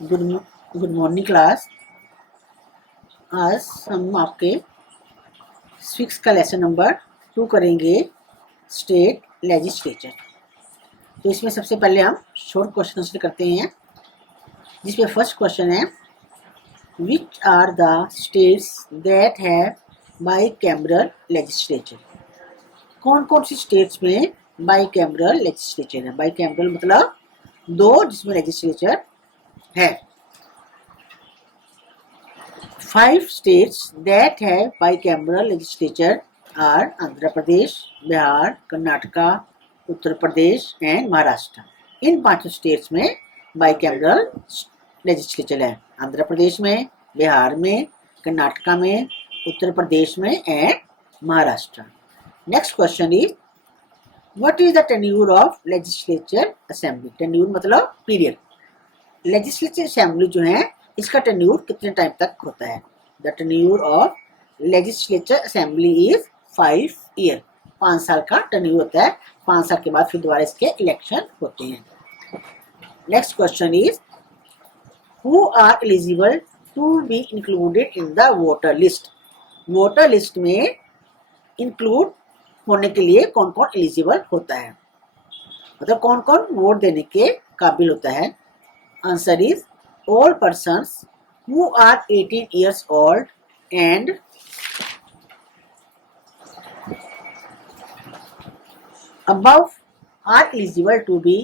Good good morning class. आज हम आपके सिक्स का लेसन नंबर 2 करेंगे, स्टेट लेजिस्लेचर। तो इसमें सबसे पहले हम शॉर्ट क्वेश्चन से करते हैं, जिसमें फर्स्ट क्वेश्चन है, which are the states that have bicameral legislature. कौन कौन सी स्टेट्स में बाईकैमरल लेजिस्लेचर है? बाईकैमरल मतलब दो जिसमें लेजिस्लेचर है। 5 states that have bicameral legislature are Andhra Pradesh, Bihar, Karnataka, Uttar Pradesh and Maharashtra. In 5 states में बाईकैमरल लेजिस्लेचर है। आंध्र प्रदेश में, बिहार में, कर्नाटका में, उत्तर प्रदेश में and Maharashtra. Next question is, what is the tenure of legislature assembly. Tenure मतलब पीरियड। लेजिस्लेचर असेंबली जो है इसका टेन्यूर कितने टाइम तक होता है? The tenure of legislature assembly is 5 year. 5 साल का टेन्यूर होता है। 5 साल के बाद फिर दोबारा इसके इलेक्शन होते हैं। Next question is, who are eligible to be included in the voter list. Voter list में इंक्लूड होने के लिए कौन कौन एलिजिबल होता है, मतलब कौन कौन वोट देने के काबिल होता है? Answer is all persons who are 18 years old and above are eligible to be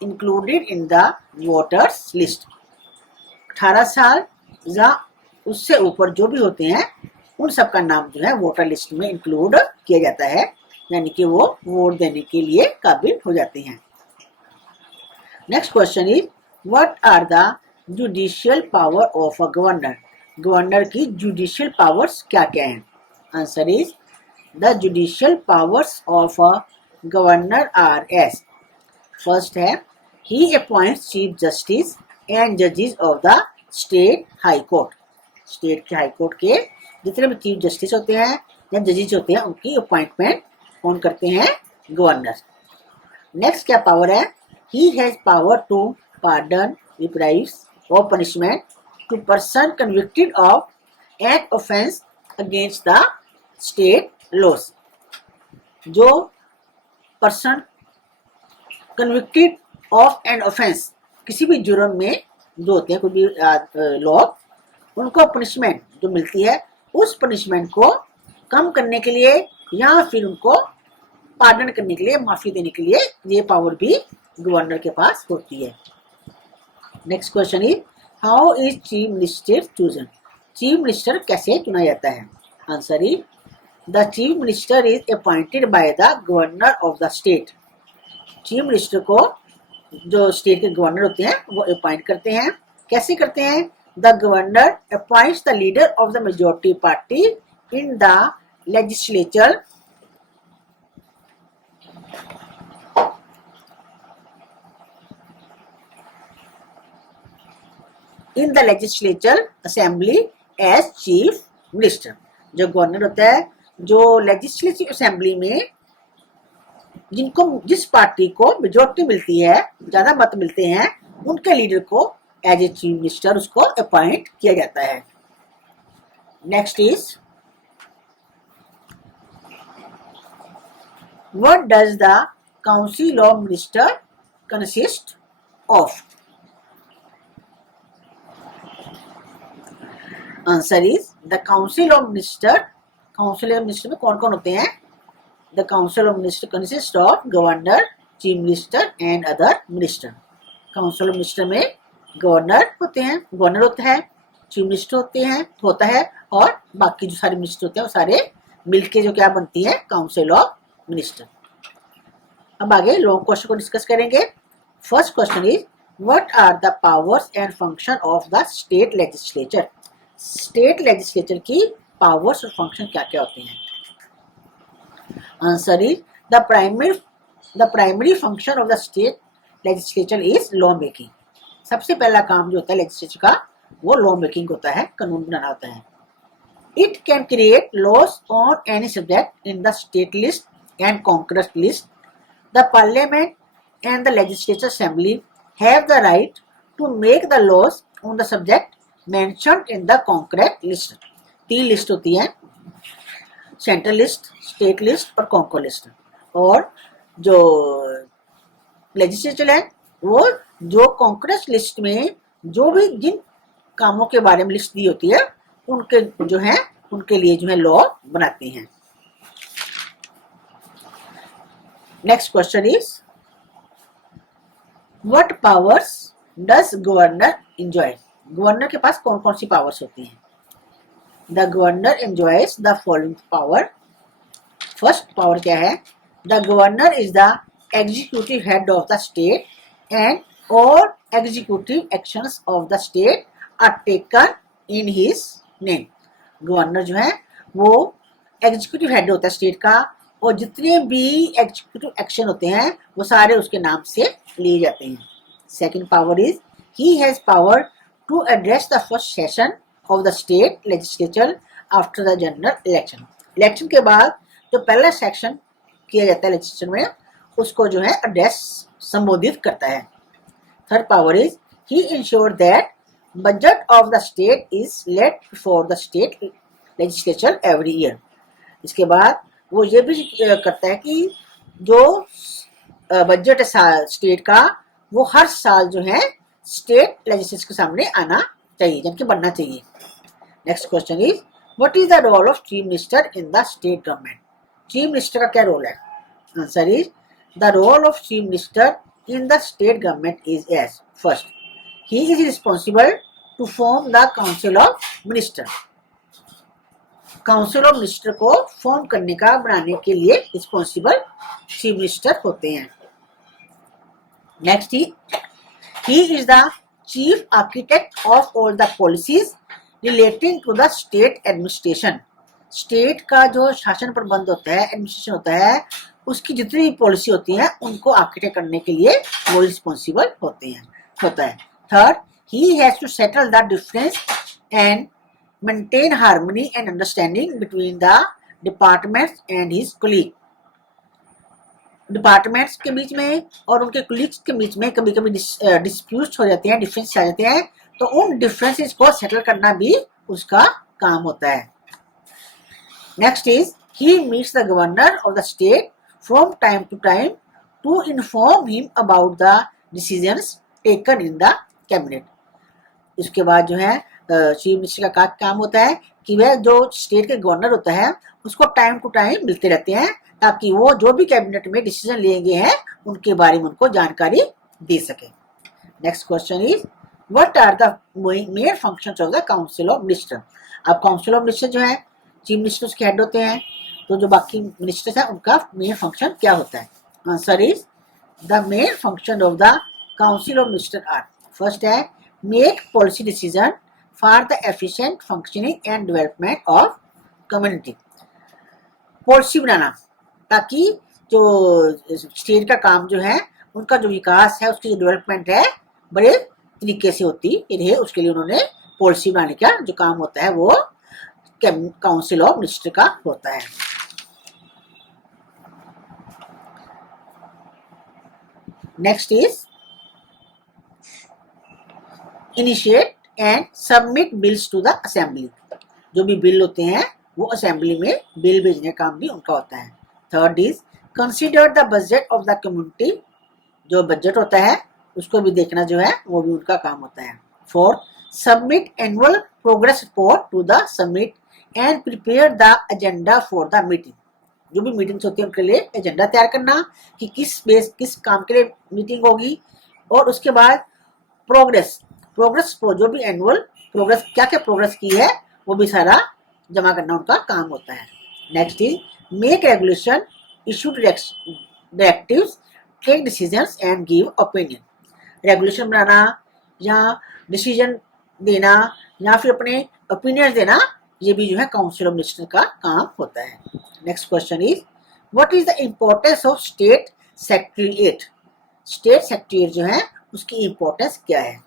included in the voters list। 18 साल या उससे ऊपर जो भी होते हैं उन सब का नाम जो है वोटर लिस्ट में इंक्लूड किया जाता है, यानी कि वो वोट देने के लिए काबिल हो जाते हैं। Next question is, what are the judicial power of a governor. Governor की जुडिशियल पावर्स क्या क्या हैं? Answer is, the judicial powers of a governor are as. First है, he appoints chief justice and जजेस of the state high court. State के high court के जितने भी चीफ जस्टिस होते हैं या जजेस होते हैं उनकी अपॉइंटमेंट कौन करते हैं? गवर्नर। नेक्स्ट क्या पावर है? He has power to pardon, reprieves or punishment to person convicted of an offense against the state laws। जो person convicted of an offense, किसी भी जुर्म में जो होते हैं कोई भी लॉ, उनको पनिशमेंट जो मिलती है उस पनिशमेंट को कम करने के लिए या फिर उनको पार्डन करने के लिए, माफी देने के लिए ये पावर भी गवर्नर के पास होती है। Next question is, how is chief minister chosen. Chief minister कैसे चुना जाता है? Answer is, the chief minister is appointed by the governor of the state. Chief minister को जो स्टेट के गवर्नर होते हैं वो अपॉइंट करते हैं। कैसे करते हैं? The governor appoints the leader of the majority party in the legislature in the legislature assembly as chief minister. जो गवर्नर होता है, जो लेजिस्लेटिव असेंबली में जिनको जिस पार्टी को मेजोरिटी मिलती है, ज्यादा मत मिलते हैं, उनके लीडर को एज ए चीफ मिनिस्टर उसको अपॉइंट किया जाता है। Next is, what does the council of minister consist of. Answer is, the council of minister. Council of minister में कौन कौन होते हैं? The council of minister consist of governor, chief minister and other minister. Council of minister में governor होते हैं, governor होता है, चीफ मिनिस्टर होता है और बाकी जो सारे मिनिस्टर होते हैं वो सारे मिलके जो क्या बनती है? Council of minister. अब आगे लॉन्ग क्वेश्चन को डिस्कस करेंगे। First question is, what are the powers and function of the state legislature. State legislature की पावर्स और फंक्शन क्या क्या होते हैं? Answer is, the primary function of the state legislature is law making. सबसे पहला काम जो होता है लेजिस्लेचर का वो लॉ मेकिंग होता है, कानून बनाना होता है। It can create laws on any subject in the state list and concurrent list. The parliament and the legislature assembly have the right to make the laws on the subject mentioned in the concurrent list. 3 list होती है, central list, state list और concur list. और जो legislature है वो जो concurrent list में जो भी जिन कामों के बारे में लिस्ट दी होती है उनके जो है उनके लिए जो है लॉ बनाती हैं। Next question is what powers does governor enjoy. Governor के पास कौन कौन सी पावर्स होती हैं? The governor enjoys the following power. First power क्या है? The governor is the executive head of the state and all executive actions of the state are taken in his name. Governor जो है वो executive head होता है state का, और जितने भी एग्जीक्यूटिव एक्शन होते हैं वो सारे उसके नाम से लिए जाते हैं। Second power is he has power to address the first session of the state legislature after the general election. Election के बाद जो पहला सेक्शन किया जाता है लेजिस्लेचर में उसको जो है एड्रेस संबोधित करता है। Third power is he ensure that budget of the state is laid before the state legislature every year. इसके बाद वो ये भी करता है कि जो बजट है स्टेट का वो हर साल जो है स्टेट लेजिस्लेचर के सामने आना चाहिए, यानी कि बनना चाहिए। Next question is what is the role of chief minister in the state government. Chief minister का क्या रोल है? Answer is the role of chief minister in the state government is as first he is responsible to form the council of minister। Council of minister को form करने का बनाने के लिए responsible chief minister होते हैं। Next he is the chief architect of all the policies relating to the state administration. State का जो शासन प्रबंध होता है, एडमिनिस्ट्रेशन होता है, उसकी जितनी भी पॉलिसी होती है उनको आर्किटेक्ट करने के लिए वो रिस्पॉन्सिबल होता है। Third, he has to settle the difference and maintain harmony and understanding between the departments and his colleague। Departments के बीच में और उनके colleagues के बीच में कभी कभी डिस्प्यूट हो जाते हैं, डिफरेंस आ जाते हैं, तो उन डिफरेंसेस को सेटल करना भी उसका काम होता है। Next is he meets the governor of the state from time to time to inform him about the decisions taken in the cabinet. इसके बाद जो है चीफ मिनिस्टर का काम होता है कि वह जो स्टेट के गवर्नर होता है उसको टाइम टू टाइम मिलते रहते हैं ताकि वो जो भी कैबिनेट में डिसीजन लिए गए हैं उनके बारे में उनको जानकारी दे सके। Next question is what are the main functions of the council of minister. अब काउंसिल ऑफ मिनिस्टर जो है चीफ मिनिस्टर उसके हेड होते हैं, तो जो बाकी मिनिस्टर्स हैं उनका मेन फंक्शन क्या होता है? Answer is the main function of the council of minister are first है make policy decision for the efficient functioning and development of community. Policy बनाना ताकि जो स्टेट का काम जो है उनका जो विकास है उसकी जो डेवलपमेंट है बड़े तरीके से होती रहे, उसके लिए उन्होंने पॉलिसी बनाने का जो काम होता है वो काउंसिल ऑफ मिनिस्टर का होता है। Next is initiate and submit bills to the assembly. जो भी बिल होते हैं वो असेंबली में बिल भेजने का काम भी उनका होता है। Third is consider the budget of the community. जो बजट होता है उसको भी देखना जो है वो भी उनका काम होता है। Fourth submit annual progress report to the summit and prepare the agenda for the meeting. जो भी मीटिंग्स होती है उनके लिए एजेंडा तैयार करना कि किस काम के लिए मीटिंग होगी, और उसके बाद प्रोग्रेस जो भी एनुअल प्रोग्रेस क्या क्या प्रोग्रेस की है वो भी सारा जमा करना उनका काम होता है। Next is make regulation, issue directives, take decisions and give opinion. Regulation बनाना या डिसीजन देना या फिर अपने ओपिनियन देना, ये भी जो है काउंसिल ऑफ मिनिस्टर का काम होता है। Next question is what is the importance of state secretariat. State secretariat जो है उसकी इम्पोर्टेंस क्या है?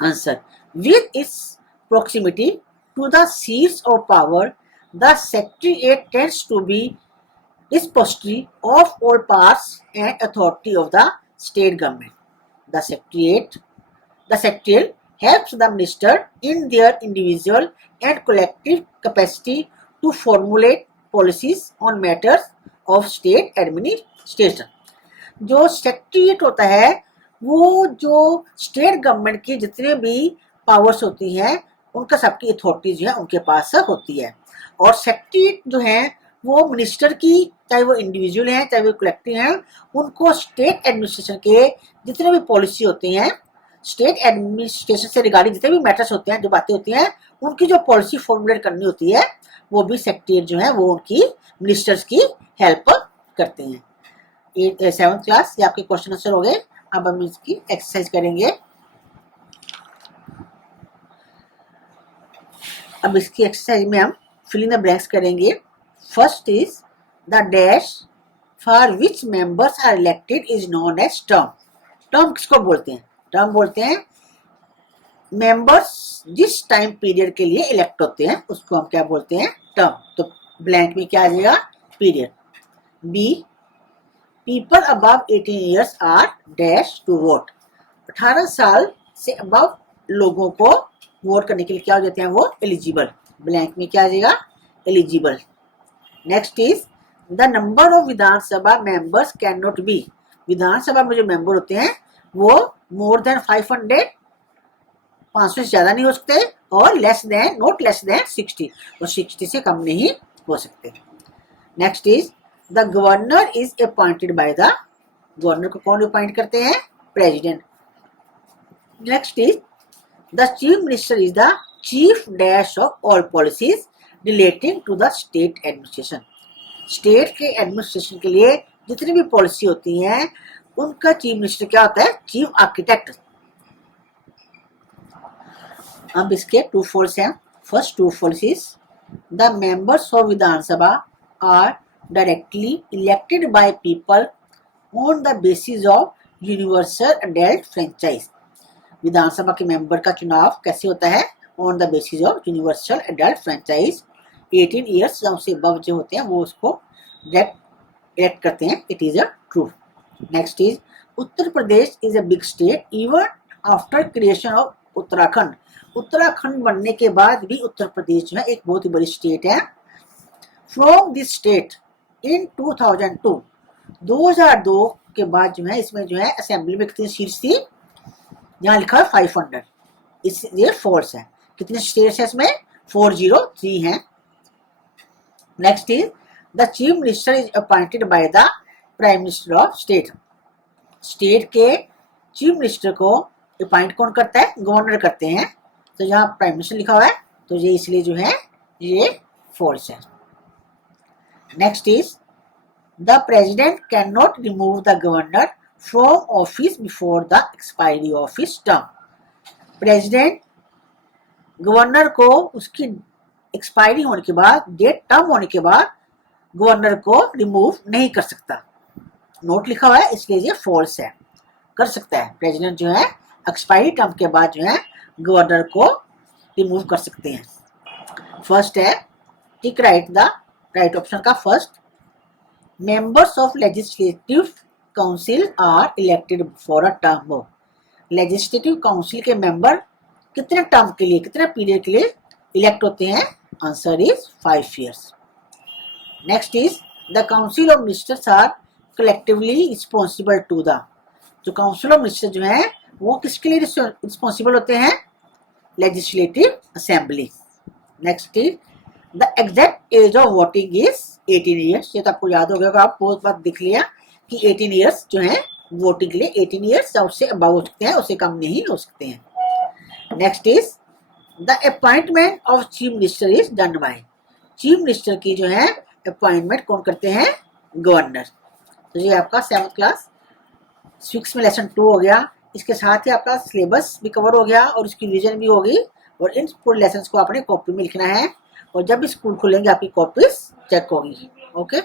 Answer with its proximity to the seats of power, the secretariat tends to be dispository of all parts and authority of the state government. The secretariat helps the minister in their individual and collective capacity to formulate policies on matters of state administration. जो secretariat होता है वो जो state government की जितने भी powers होती हैं उनका सबकी अथॉरिटी जो है उनके पास होती है। और सेक्रेटेरिएट जो है वो मिनिस्टर की, चाहे वो इंडिविजुअल हैं चाहे वो कलेक्टिव हैं, उनको स्टेट एडमिनिस्ट्रेशन के जितने भी पॉलिसी होती हैं, स्टेट एडमिनिस्ट्रेशन से रिगार्डिंग जितने भी मैटर्स होते हैं, जो बातें होती हैं, उनकी जो पॉलिसी फॉर्मुलेट करनी होती है वो भी सेक्रेटेरिएट जो है वो उनकी मिनिस्टर्स की हेल्प करते हैं। 7th क्लास ये आपके क्वेश्चन आंसर हो गए। अब हम इसकी एक्सरसाइज करेंगे। अब इसकी एक्सरसाइज में हम फिल इन द ब्लैंक्स करेंगे। First is the dash for which members are elected is known as term. Term किसको बोलते हैं? टर्म बोलते हैं मेंबर्स जिस टाइम पीरियड के लिए इलेक्ट होते हैं उसको हम क्या बोलते हैं? टर्म। तो ब्लैंक में क्या आ जाएगा? Period. B people above 18 years are dash to vote. 18 साल से अबव लोगों को वोट करने के लिए क्या हो जाते हैं? वो एलिजिबल। ब्लैंक में क्या आ जाएगा? Eligible. Next is the number of Vidhan Sabha members can not be. Vidhan Sabha में जो मेंबर होते हैं वो मोर देन 500, 500 से ज्यादा नहीं हो सकते, और less than, not less than 60, और 60 से कम नहीं हो सकते। Next is the governor is appointed by the. Governor को कौन अपॉइंट करते हैं? President. Next is the chief minister is the chief dash of all policies relating to the state administration. State के एडमिनिस्ट्रेशन के लिए जितनी भी पॉलिसी होती हैं उनका चीफ मिनिस्टर क्या होता है? Chief architect. अब इसके ट्रू फॉल्स हैं। First true false is the members of Vidhan Sabha are directly elected by people on the basis of universal adult franchise। विधानसभा के मेंबर का चुनाव कैसे होता है? On the basis of universal adult franchise. 18 years से अबव जो होते हैं वो उसको डायरेक्ट इलेक्ट करते हैं। It is a true. Next is Uttar Pradesh is a big state even after creation of Uttarakhand. Uttarakhand बनने के बाद भी उत्तर प्रदेश जो है एक बहुत ही बड़ी स्टेट है। फ्रॉम दिस स्टेट इन 2002, 2002 के बाद जो है इसमें जो है असेंबली में कितनी सीट्स थी? यहाँ लिखा है 500। इस ये फॉल्स है। कितने स्टेट्स है इसमें? 403 हैं। Next is the chief minister is appointed by the prime minister of state. State के चीफ मिनिस्टर को अपॉइंट कौन करता है? गवर्नर करते हैं। तो यहाँ प्राइम मिनिस्टर लिखा हुआ है तो ये इसलिए जो है ये फॉल्स है। Next is the president cannot remove the governor from office before the expiry of his term। President governor को उसकी एक्सपायरी होने के बाद, डेट टर्म होने के बाद गवर्नर को रिमूव नहीं कर सकता। नोट लिखा हुआ है इसलिए ये फॉल्स है। कर सकता है प्रेसिडेंट जो है एक्सपायरी टर्म के बाद जो है गवर्नर को रिमूव कर सकते हैं। फर्स्ट है tick right the right option का first. Members of legislative council are elected for a term. Legislative council के मेंबर कितने टर्म के लिए, कितने पीरियड के लिए इलेक्ट होते हैं? Answer is 5 years। Next is the council of ministers are collectively responsible to the. जो काउंसिल ऑफ मिनिस्टर जो है वो किसके लिए रिस्पॉन्सिबल होते हैं? Legislative assembly. Next is the exact age of voting is 18 years। ये तो आपको याद हो गया, आप बहुत बार दिख लिया कि 18 years जो है वोटिंग के लिए 18 years या उससे अबव हो सकते हैं, उससे कम नहीं हो सकते हैं। Next is the appointment of chief minister is done by. Chief minister की जो है अपॉइंटमेंट कौन करते हैं? गवर्नर। तो ये आपका 7th क्लास 6 में लेसन 2 हो गया। इसके साथ ही आपका सिलेबस भी कवर हो गया और इसकी रिवीजन भी होगी, और इन पूरे लेसन को आपने कॉपी में लिखना है, और जब भी स्कूल खुलेंगे आपकी कॉपीज चेक होगी। ओके।